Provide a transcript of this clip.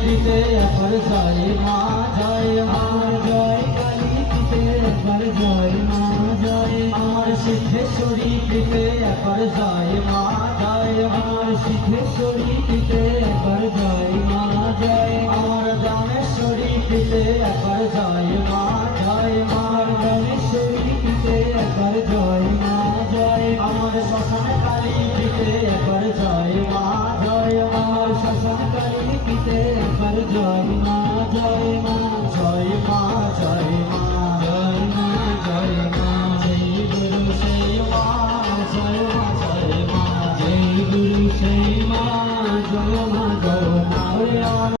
পিতে একবার জয় মা জয় আমার জয় কালী পিতে একবার জয় মা জয় আমার সিদ্ধেশ্বরী পিতে একবার জয় মা জয় আমার সিদ্ধেশ্বরী পিতে একবার জয় মা জয় আমার দামেশ্বরী পিতে একবার জয় মা জয় আমার দামেশ্বরী পিতে একবার জয় মা জয় আমার শ্মশান কালী পিতে একবার জয় মা জয় আমার শ্মশান কালী পিতে একবার জয় মা জয় মা জয় মা জয় মা জয় মা জয় মা জয় গুরু সেই মা জয় মা জয় মা জয় গুরু সেই মা জয় মা জয় মা।